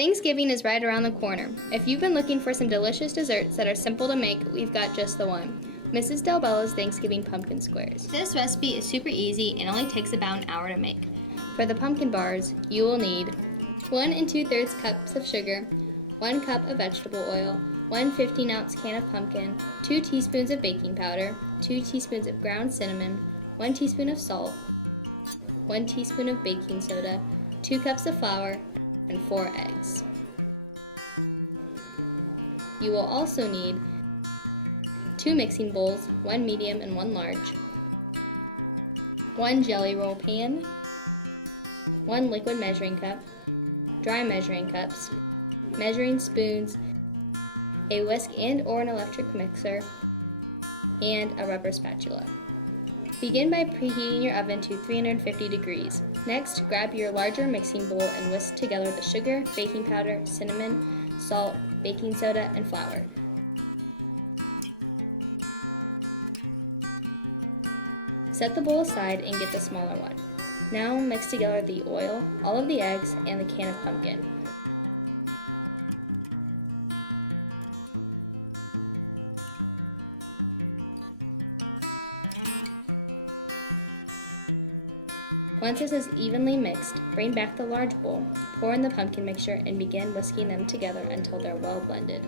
Thanksgiving is right around the corner. If you've been looking for some delicious desserts that are simple to make, we've got just the one. Mrs. DalBello's Thanksgiving Pumpkin Squares. This recipe is super easy and only takes about an hour to make. For the pumpkin bars, you will need 1 2/3 cups of sugar, 1 cup of vegetable oil, 1 15-ounce can of pumpkin, 2 teaspoons of baking powder, 2 teaspoons of ground cinnamon, 1 teaspoon of salt, 1 teaspoon of baking soda, 2 cups of flour, and 4 eggs. You will also need 2 mixing bowls, 1 medium and 1 large, 1 jelly roll pan, 1 liquid measuring cup, dry measuring cups, measuring spoons, a whisk and/or an electric mixer, and a rubber spatula. Begin by preheating your oven to 350 degrees. Next, grab your larger mixing bowl and whisk together the sugar, baking powder, cinnamon, salt, baking soda, and flour. Set the bowl aside and get the smaller one. Now mix together the oil, all of the eggs, and the can of pumpkin. Once this is evenly mixed, bring back the large bowl, pour in the pumpkin mixture, and begin whisking them together until they're well blended.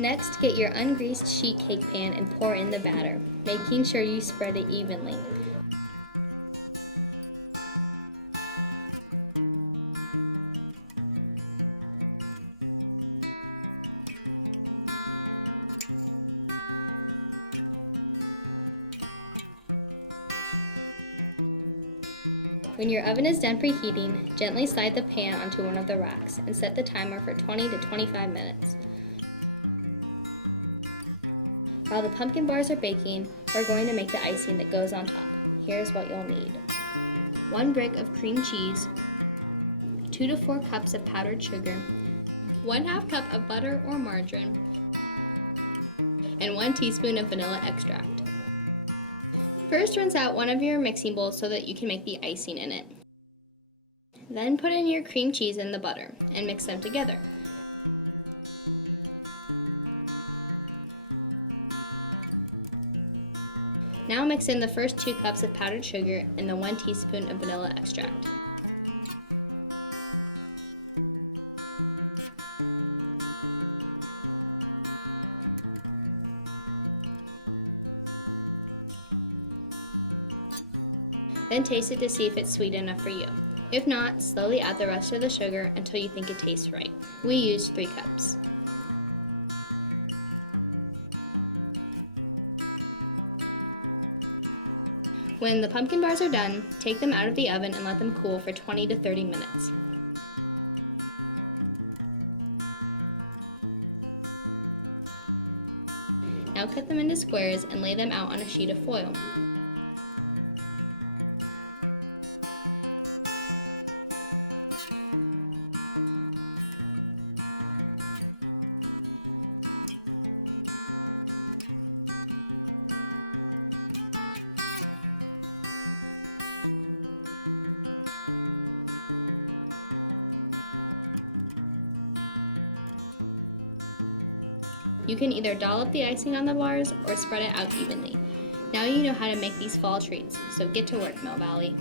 Next, get your ungreased sheet cake pan and pour in the batter, making sure you spread it evenly. When your oven is done preheating, gently slide the pan onto one of the racks and set the timer for 20 to 25 minutes. While the pumpkin bars are baking, we're going to make the icing that goes on top. Here's what you'll need. 1 brick of cream cheese, 2 to 4 cups of powdered sugar, 1/2 cup of butter or margarine, and 1 teaspoon of vanilla extract. First, rinse out one of your mixing bowls so that you can make the icing in it. Then put in your cream cheese and the butter and mix them together. Now mix in the first 2 cups of powdered sugar and the 1 teaspoon of vanilla extract. Then taste it to see if it's sweet enough for you. If not, slowly add the rest of the sugar until you think it tastes right. We used 3 cups. When the pumpkin bars are done, take them out of the oven and let them cool for 20 to 30 minutes. Now cut them into squares and lay them out on a sheet of foil. You can either dollop the icing on the bars or spread it out evenly. Now you know how to make these fall treats, so get to work, Mill Valley.